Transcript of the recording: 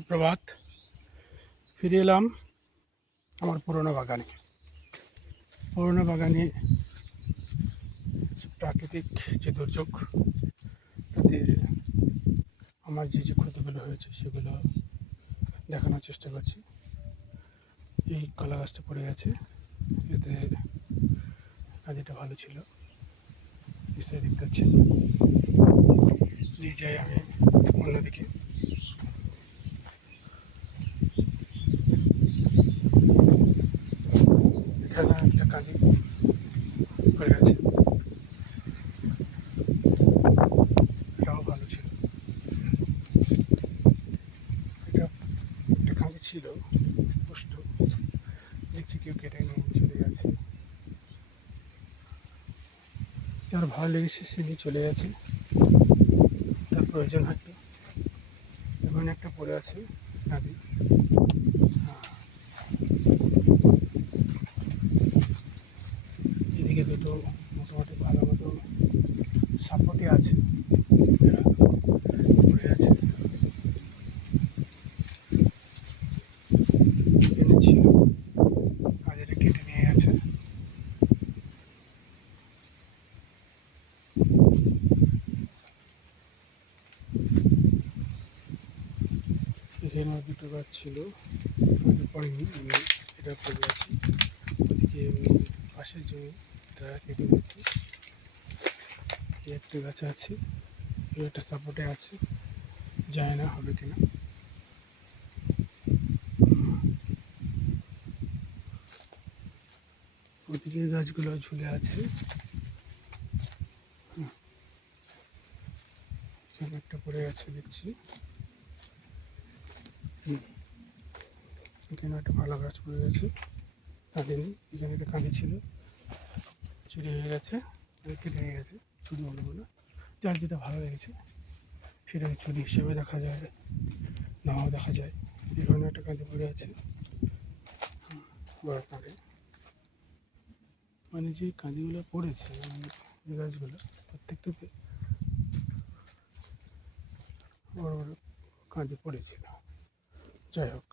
সুপ্রভাত। ফিরে এলাম আমার পুরোনো বাগানে। প্রাকৃতিক যে দুর্যোগ, তাতে আমার যে ক্ষতিগুলো হয়েছে সেগুলো দেখানোর চেষ্টা করছি। এই কলা গাছটা পড়ে গেছে, এতে কাজটা ভালো ছিল, নিশ্চয়ই দেখতে পাচ্ছেন। নিয়ে যাই আমি অন্যদিকে। এখানে একটা কাজে পড়ে গেছে, এটাও ভালো ছিল। এটা একটা কাজে ছিল পুষ্ট, দেখছি কেউ কেটে নিয়ে চলে গেছে। যার ভালো লেগেছে সে নিয়ে চলে গেছে, তার প্রয়োজন হয়তো। এখানে একটা পড়ে আছে নাদি। এদিকে দুটো মোটামুটি ভালো মতো সাপোর্টে আছে, এরা পড়ে আছে। এখানে ছিল, আর এটা কেটে নিয়ে গেছে। এখানে দুটো গাছ ছিল, পড়েনি, আমি এটা পড়ে আছি। ওদিকে পাশের জমিটা কেটে দিয়েছি। এই একটা গাছ আছে, এই একটা সাপোর্টে আছে, যায় না হবে কিনা। ওদিকের গাছগুলো ঝুলে আছে। এখানে একটা পড়ে আছে দেখছি। এখানে একটা ভালো গাছ পড়ে গেছে, কাঁদিনি। এখানে একটা কাঁদি ছিল, চুরি হয়ে গেছে, কেটে নিয়ে গেছে। চুরি বলবো না, যার যেটা ভালো লেগেছে সেটাকে চুরি হিসেবে দেখা যায়, নাও দেখা যায়। এখানে একটা কাঁদি পড়ে আছে, বড় কাঁদি। মানে যে কাঁদিগুলো পড়েছে, মানে যে গাছগুলো, প্রত্যেকটাতে বড় বড় কাঁদি পড়েছিল। যাই হোক।